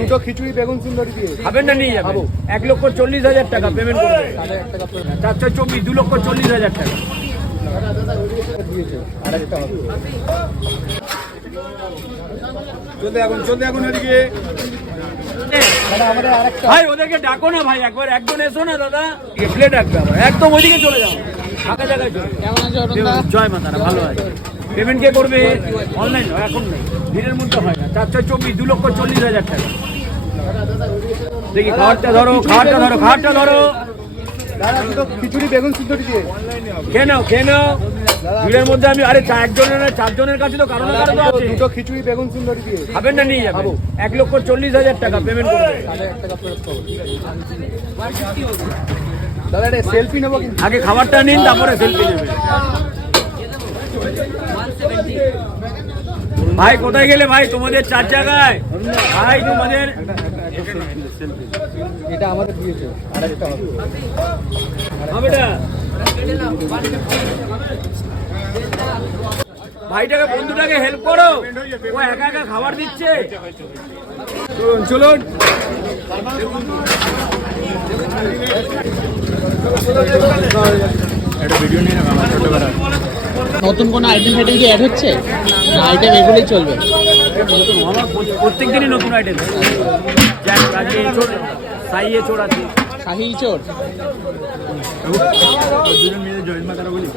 দুটো খিচুড়ি বেগুন সুন্দরী দিয়ে খাবেন না নিয়ে যাবো 1,40,000 টাকা পেমেন্ট করবে 424 2,40,000 টাকা দিয়েছে আরেকটা হবে চলতে এখন এদিকে আমাদের আরেকটা ভাই ওদেরকে ডাকো না ভাই একবার একজন এসো না দাদা প্লেট ডাকবে আবার একদম ওইদিকে চলে যাও ফাঁকা জায়গায় চলে জয় মাতারা ভালো আছে পেমেন্ট কে করবে অনলাইন এখন নেই ভিড়ের মধ্যে হয় না 424 2,40,000 টাকা দেখি খাবারটা ধরো দাদা দুটো খিচুড়ি বেগুন সুন্দরী দিয়ে খেয়ে নাও ভিড়ের মধ্যে আমি আরে একজনের না 4 জনের কাছে তো কারণ তো আছে দুটো খিচুড়ি বেগুন সুন্দরী দিয়ে খাবেন না নিয়ে যাবো 1,40,000 টাকা পেমেন্ট করবে দাদা এটা সেলফি নেবো কিন্তু আগে খাবারটা নিন তারপরে সেলফি নেবেন ভাই কোথায় গেলে ভাই তোমাদের 4 জায়গায় ভাই তোমাদের এটা আমাদের দিয়েছে আরেকটা হবে হবেটা ভাইটাকে বন্ধুটাকে হেল্প করো ও একা একা খাবার দিচ্ছে চলুন একটা ভিডিও নিয়ে নেব আমার ছোটবেলা নতুন কোনো আইটেম ফাইটেম কি অ্যাড হচ্ছে না আইটেম এগুলোই চলবে আমার প্রত্যেক দিনই নতুন আইটেম সাইয়ে চোর আছে শাহি চোর দুজন মিলে জয় মাতারা বলি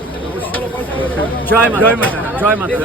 জয় মাতা